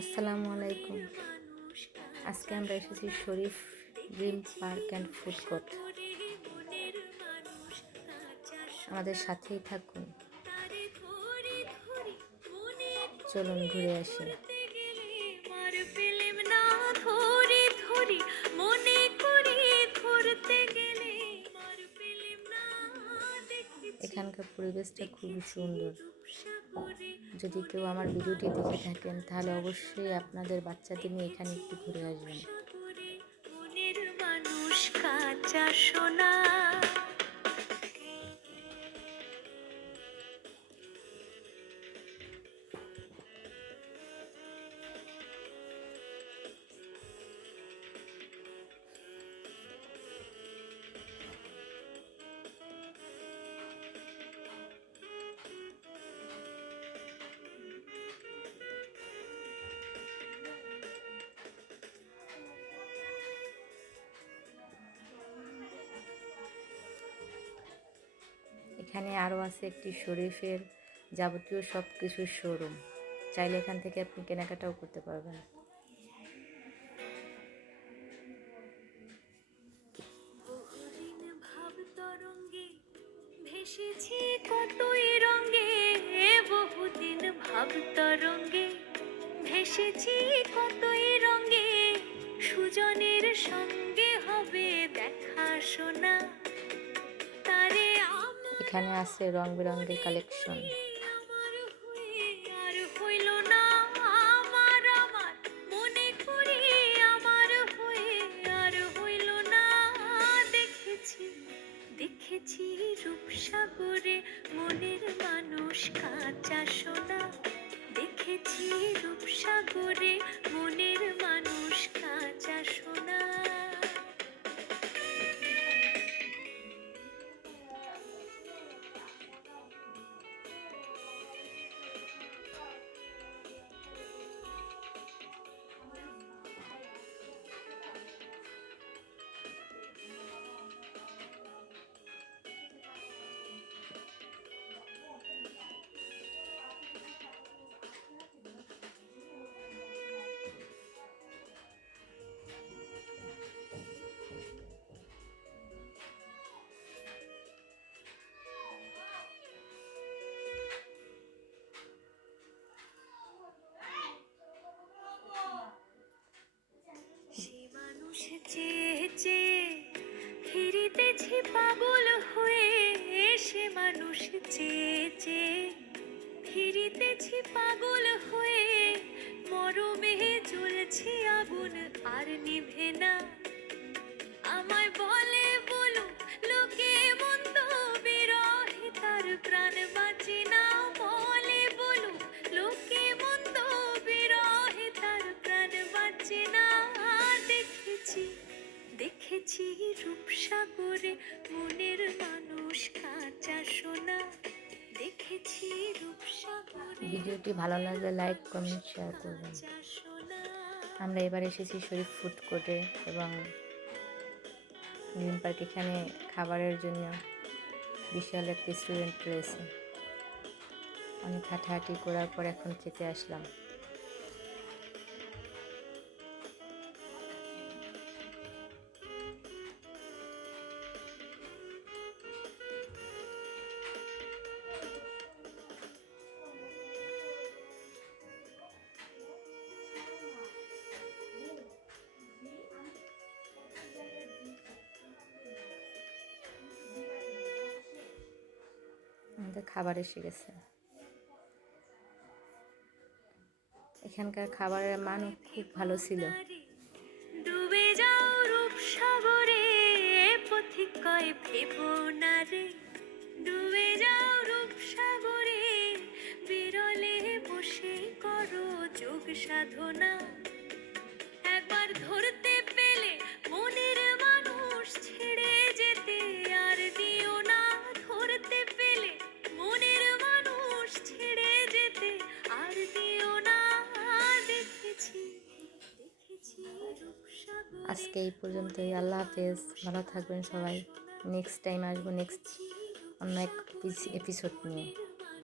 আসসালামু আলাইকুম। আজকে আমরা এসেছি Sharif dream park and food court. আমাদের সাথেই থাকুন, চলুন ঘুরে আসি। এখানকার পরিবেশটা খুবই সুন্দর। যদি কেউ আমার ভিডিওটি দেখে থাকেন তাহলে অবশ্যই আপনাদের বাচ্চাদের নিয়ে এখানে একটু ঘুরে আসবেন। এখানে আরও আছে একটি শরীফের যাবতীয় সব কিছুর শোরুম। চাইলে এখান থেকে আপনি কেনাকাটাও করতে পারবেন। ভেসেছি কতই রঙে, বহুদিন ভাব তরঙ্গে ভেসেছি কতই রঙে, সুজনের সঙ্গে হবে দেখা শোনা। এখানে আছে রং বেরঙের কালেকশন। দেখেছি রূপসাগরে মনের মানুষ কাঁচা সোনা, দেখেছি রূপসাগরে মনের মানুষ কাঁচা সোনা। ফিরিতেছি পাগল হয়ে, সে মানুষ চেয়ে ফিরিতেছি পাগল হয়ে, মরমে জ্বলছি আগুন আর নিভে না। আমায় বলে বলো লোকে মন্দ, বিরহে তার প্রাণ বাঁচে না। বলে বলো লোকে মন্দ, বিরহে তার প্রাণ বাঁচে না। দেখেছি রূপসাগরে মনের মানুষ কাঁচা সোনা, দেখেছি রূপসাগরে। ভিডিওটি ভালো লাগলে লাইক কমেন্ট শেয়ার করবেন। আমরা এবার এসেছি শরীফ ফুড কোর্টে এবং ড্রিম পার্ক। এখানে খাবারের জন্য বিশাল এক রেস্টুরেন্ট রয়েছে। অনেক হাঁটাহাঁটি করার পর এখন খেতে আসলাম। আমাদের খাবার এসে গেছে। এখানকার খাবারের মান খুব ভালো ছিল। ডুবে যাও রূপসাগরে, পথিক কয় ভেবো না রে। ডুবে যাও রূপসাগরে, বিরলে বসে করো যোগ সাধনা। একবার ধরতে পেলে মনের মানুষ ছেড়ে যেতে আর দিও না। ধরতে পেলে মনের মানুষ ছেড়ে যেতে আর দিও না। আজকে এই পর্যন্তই। আল্লাহ হাফেজ, ভালো থাকবেন সবাই। নেক্সট টাইম আসবো অন্য এক এপিসোড নিয়ে।